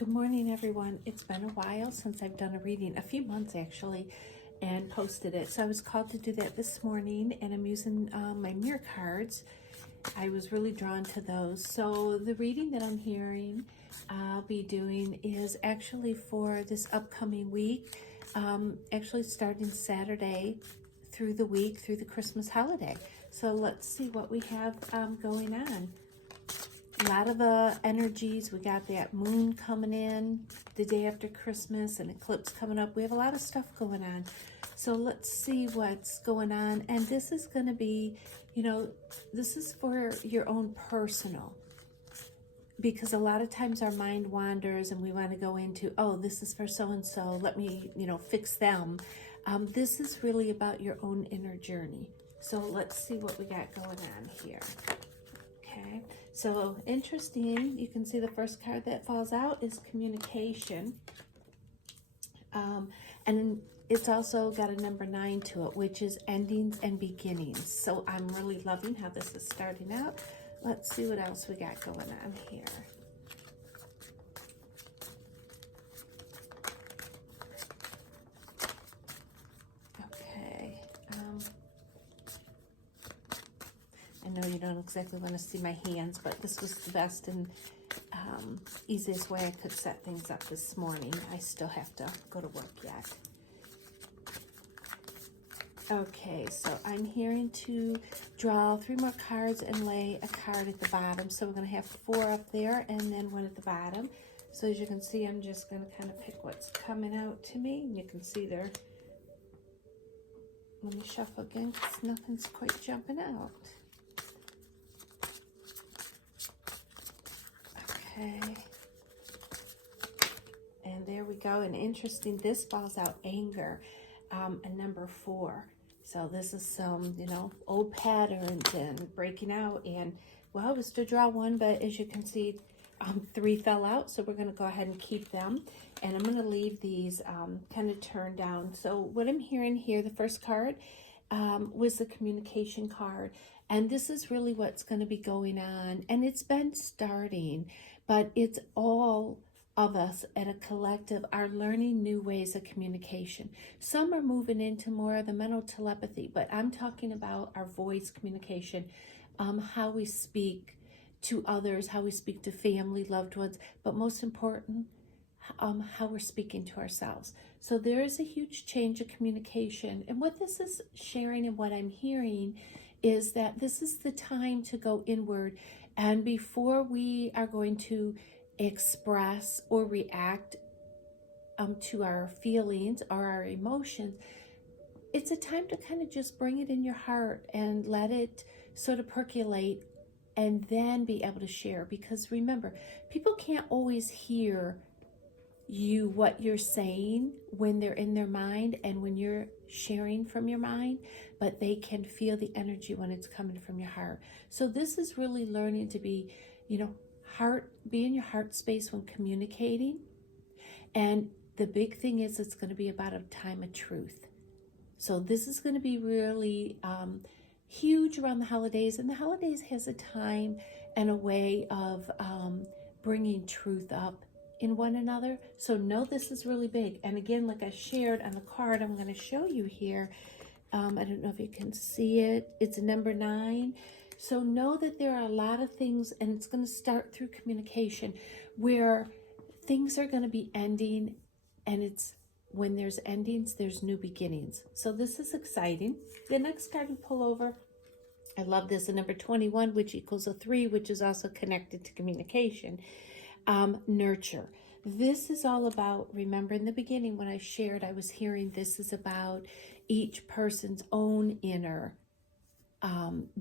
Good morning, everyone. It's been a while since I've done a reading, a few months actually, and posted it. So I was called to do that this morning, and I'm using my mirror cards. I was really drawn to those. So the reading that I'm hearing I'll be doing is actually for this upcoming week, actually starting Saturday through the week, through the Christmas holiday. So let's see what we have going on. A lot of energies. We got that moon coming in the day after Christmas, and eclipse coming up. We have a lot of stuff going on. So let's see what's going on. And this is going to be, this is for your own personal. Because a lot of times our mind wanders and we want to go into, oh, this is for so-and-so. Let me, fix them. This is really about your own inner journey. So let's see what we got going on here. Okay, so interesting, you can see the first card that falls out is communication. And it's also got a number 9 to it, which is endings and beginnings. So I'm really loving how this is starting out. Let's see what else we got going on here. I know you don't exactly want to see my hands, but this was the best and easiest way I could set things up this morning. I still have to go to work yet. Okay, so I'm hearing to draw 3 more cards and lay a card at the bottom. So we're going to have 4 up there and then 1 at the bottom. So as you can see, I'm just going to kind of pick what's coming out to me. And you can see there. Let me shuffle again because nothing's quite jumping out. Okay, and there we go. And interesting, this falls out anger, a number 4. So this is some, old patterns and breaking out. And well, I was to draw 1, but as you can see, 3 fell out. So we're going to go ahead and keep them. And I'm going to leave these kind of turned down. So what I'm hearing here, the first card was the communication card. And this is really what's going to be going on. And it's been starting. But it's all of us at a collective are learning new ways of communication. Some are moving into more of the mental telepathy, but I'm talking about our voice communication, how we speak to others, how we speak to family, loved ones, but most important, how we're speaking to ourselves. So there is a huge change of communication. And what this is sharing and what I'm hearing is that this is the time to go inward. And before we are going to express or react to our feelings or our emotions, it's a time to kind of just bring it in your heart and let it sort of percolate and then be able to share. Because remember, people can't always hear what you're saying when they're in their mind and when you're sharing from your mind, but they can feel the energy when it's coming from your heart. So this is really learning to be, be in your heart space when communicating. And the big thing is it's going to be about a time of truth. So this is going to be really huge around the holidays. And the holidays has a time and a way of bringing truth up in one another. So know this is really big. And again, like I shared on the card, I'm going to show you here. I don't know if you can see it. It's a number 9. So know that there are a lot of things, and it's going to start through communication where things are going to be ending, and it's when there's endings, there's new beginnings. So this is exciting. The next card we pull over, I love this, a number 21, which equals a 3, which is also connected to communication. Nurture. This is all about, remember in the beginning when I shared, I was hearing this is about each person's own inner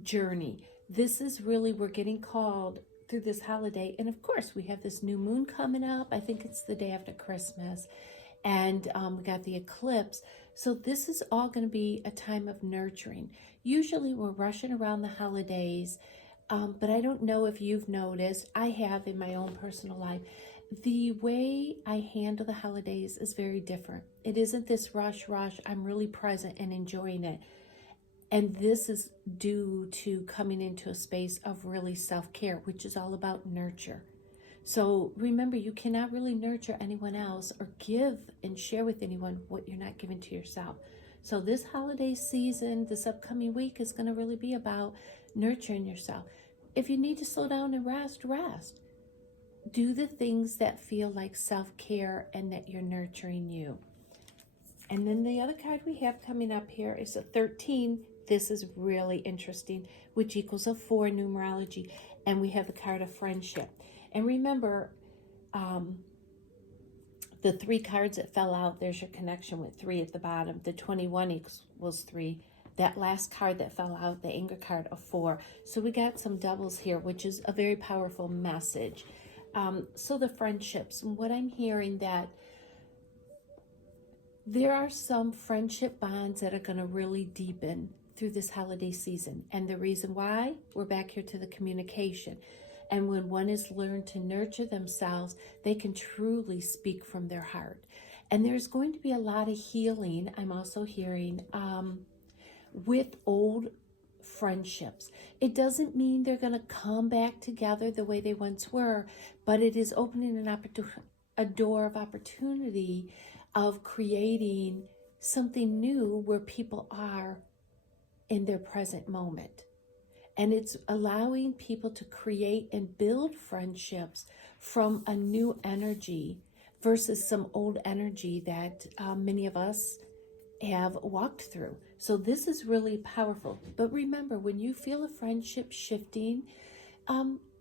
journey. This is really, we're getting called through this holiday. And of course, we have this new moon coming up. I think it's the day after Christmas. And we got the eclipse. So this is all going to be a time of nurturing. Usually we're rushing around the holidays. But I don't know if you've noticed, I have in my own personal life, the way I handle the holidays is very different. It isn't this rush. I'm really present and enjoying it. And this is due to coming into a space of really self-care, which is all about nurture. So remember, you cannot really nurture anyone else or give and share with anyone what you're not giving to yourself. So this holiday season, this upcoming week is going to really be about nurturing yourself. If you need to slow down and rest, rest. Do the things that feel like self-care and that you're nurturing you. And then the other card we have coming up here is a 13. This is really interesting, which equals a 4 numerology. And we have the card of friendship. And remember, the 3 cards that fell out, there's your connection with 3 at the bottom. The 21 equals 3. That last card that fell out, the anger card, of 4. So we got some doubles here, which is a very powerful message. So the friendships, and what I'm hearing that there are some friendship bonds that are going to really deepen through this holiday season. And the reason why, we're back here to the communication. And when one is learned to nurture themselves, they can truly speak from their heart. And there's going to be a lot of healing, I'm also hearing, with old friendships. It doesn't mean they're going to come back together the way they once were, but it is opening a door of opportunity of creating something new where people are in their present moment. And it's allowing people to create and build friendships from a new energy versus some old energy that many of us have walked through. So this is really powerful. But remember, when you feel a friendship shifting,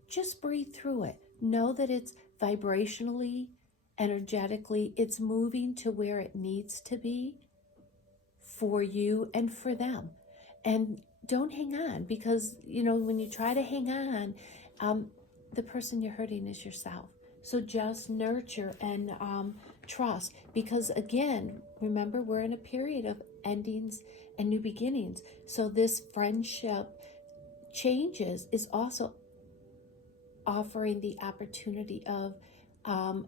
just breathe through it. Know that it's vibrationally, energetically, it's moving to where it needs to be for you and for them. And don't hang on, because, when you try to hang on, the person you're hurting is yourself. So just nurture and trust, because again, remember, we're in a period of endings and new beginnings. So this friendship changes is also offering the opportunity of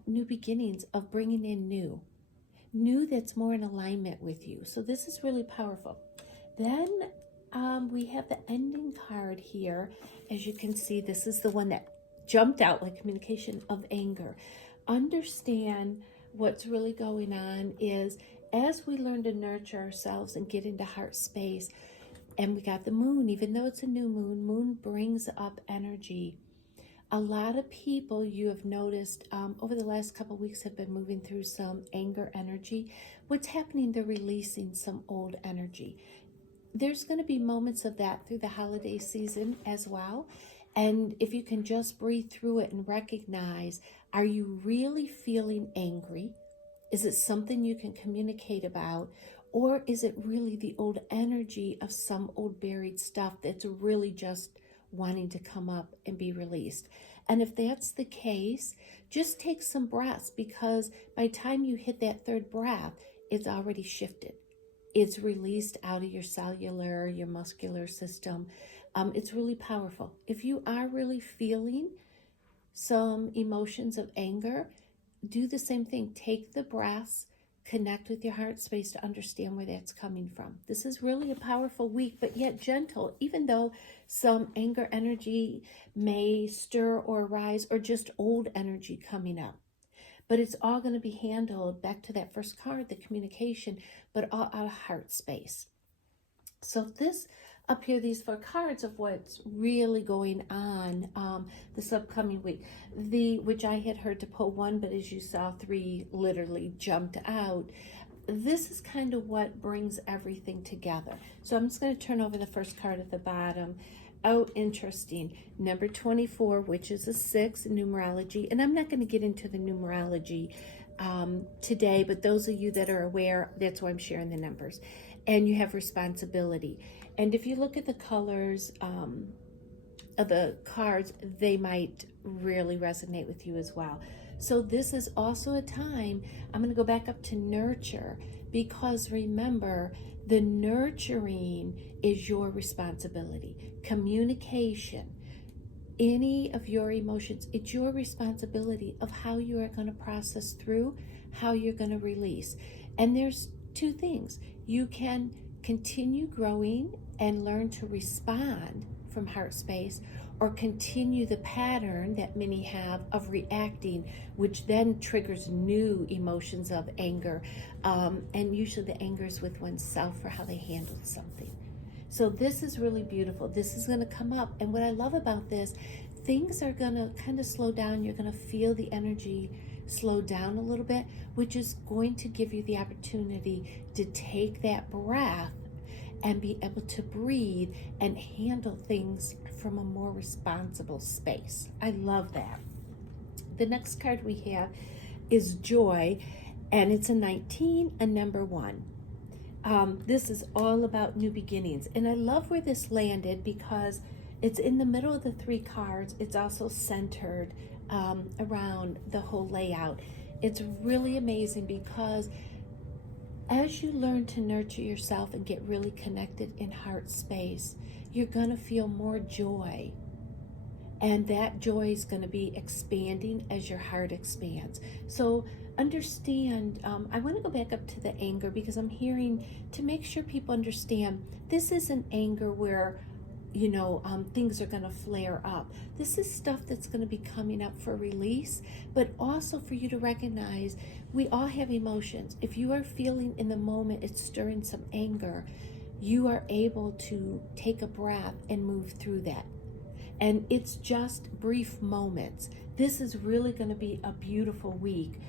new beginnings, of bringing in new that's more in alignment with you. So this is really powerful. Then we have the ending card here. As you can see, this is the one that jumped out like communication of anger. Understand what's really going on is, as we learn to nurture ourselves and get into heart space, and we got the moon, even though it's a new moon brings up energy. A lot of people, you have noticed over the last couple of weeks, have been moving through some anger energy. What's happening? They're releasing some old energy. There's going to be moments of that through the holiday season as well. And if you can just breathe through it and recognize, are you really feeling angry? Is it something you can communicate about? Or is it really the old energy of some old buried stuff that's really just wanting to come up and be released? And if that's the case, just take some breaths, because by the time you hit that third breath, it's already shifted. It's released out of your cellular, your muscular system. It's really powerful. If you are really feeling some emotions of anger, do the same thing. Take the breaths, connect with your heart space to understand where that's coming from. This is really a powerful week, but yet gentle, even though some anger energy may stir or rise, or just old energy coming up. But it's all going to be handled, back to that first card, the communication, but all out of heart space. So this up here, these 4 cards of what's really going on this upcoming week, which I had heard to pull 1, but as you saw, 3 literally jumped out. This is kind of what brings everything together. So I'm just going to turn over the first card at the bottom. Oh, interesting. Number 24, which is a 6 in numerology. And I'm not going to get into the numerology today, but those of you that are aware, that's why I'm sharing the numbers. And you have responsibility. And if you look at the colors of the cards, they might really resonate with you as well. So this is also a time, I'm going to go back up to nurture, because remember, the nurturing is your responsibility. Communication, any of your emotions, it's your responsibility of how you are going to process through, how you're going to release. And there's 2 things. You can continue growing and learn to respond from heart space, or continue the pattern that many have of reacting, which then triggers new emotions of anger. And usually the anger is with oneself for how they handled something. So this is really beautiful. This is going to come up. And what I love about this, things are going to kind of slow down. You're going to feel the energy slow down a little bit, which is going to give you the opportunity to take that breath and be able to breathe and handle things from a more responsible space. I love that. The next card we have is Joy, and it's a 19, a number 1. This is all about new beginnings. And I love where this landed because it's in the middle of the 3 cards. It's also centered around the whole layout. It's really amazing because as you learn to nurture yourself and get really connected in heart space, you're going to feel more joy. And that joy is going to be expanding as your heart expands. So understand, I want to go back up to the anger because I'm hearing, to make sure people understand, this isn't anger where things are going to flare up. This is stuff that's going to be coming up for release, but also for you to recognize we all have emotions. If you are feeling in the moment it's stirring some anger, you are able to take a breath and move through that. And it's just brief moments. This is really going to be a beautiful week.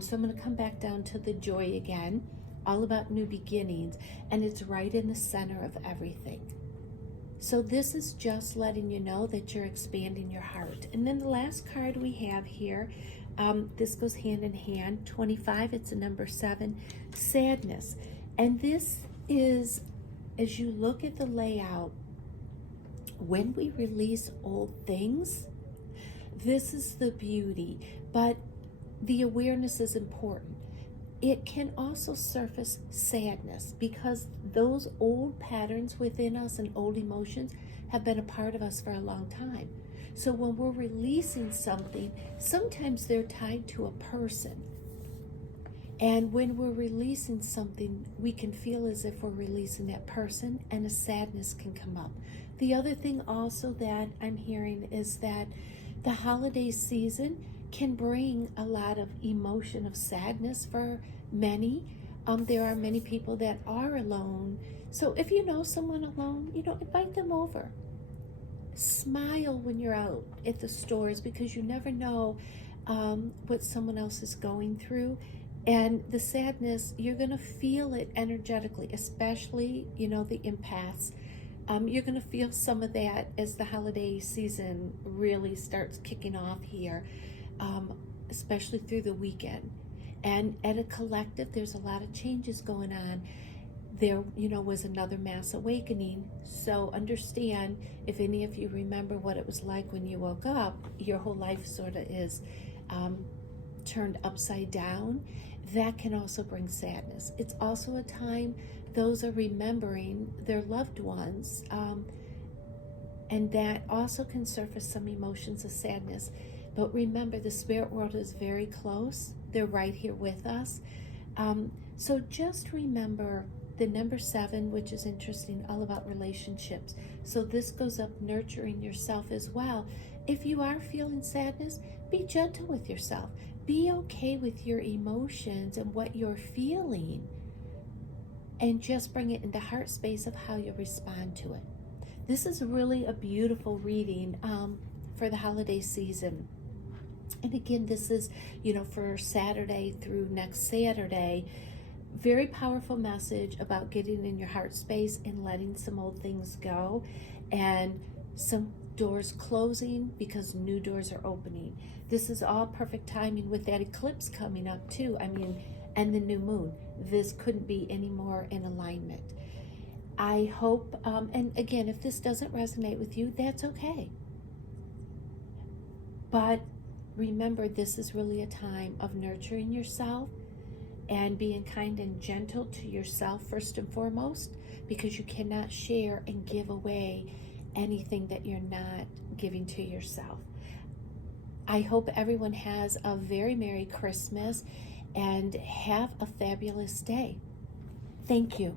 So I'm going to come back down to the Joy again, all about new beginnings, and it's right in the center of everything. So this is just letting you know that you're expanding your heart. And then the last card we have here, this goes hand in hand, 25, it's a number 7, sadness. And this is, as you look at the layout, when we release old things, this is the beauty, but the awareness is important. It can also surface sadness because those old patterns within us and old emotions have been a part of us for a long time. So when we're releasing something, sometimes they're tied to a person. And when we're releasing something, we can feel as if we're releasing that person, and a sadness can come up. The other thing also that I'm hearing is that the holiday season can bring a lot of emotion of sadness for many. There are many people that are alone. So if you know someone alone, invite them over. Smile when you're out at the stores because you never know what someone else is going through. And the sadness, you're going to feel it energetically, especially, the empaths. You're going to feel some of that as the holiday season really starts kicking off here, especially through the weekend. And at a collective, there's a lot of changes going on. There, was another mass awakening. So understand, if any of you remember what it was like when you woke up, your whole life sort of is turned upside down. That can also bring sadness. It's also a time those are remembering their loved ones, and that also can surface some emotions of sadness. But remember, the spirit world is very close. They're right here with us. So just remember the number 7, which is interesting, all about relationships. So this goes up nurturing yourself as well. If you are feeling sadness, be gentle with yourself. Be okay with your emotions and what you're feeling, and just bring it into heart space of how you respond to it. This is really a beautiful reading for the holiday season. And again, this is, for Saturday through next Saturday. Very powerful message about getting in your heart space and letting some old things go, and some doors closing because new doors are opening. This is all perfect timing with that eclipse coming up too. And the new moon. This couldn't be any more in alignment. I hope, and again, if this doesn't resonate with you, that's okay. But remember, this is really a time of nurturing yourself and being kind and gentle to yourself first and foremost, because you cannot share and give away anything that you're not giving to yourself. I hope everyone has a very Merry Christmas and have a fabulous day. Thank you.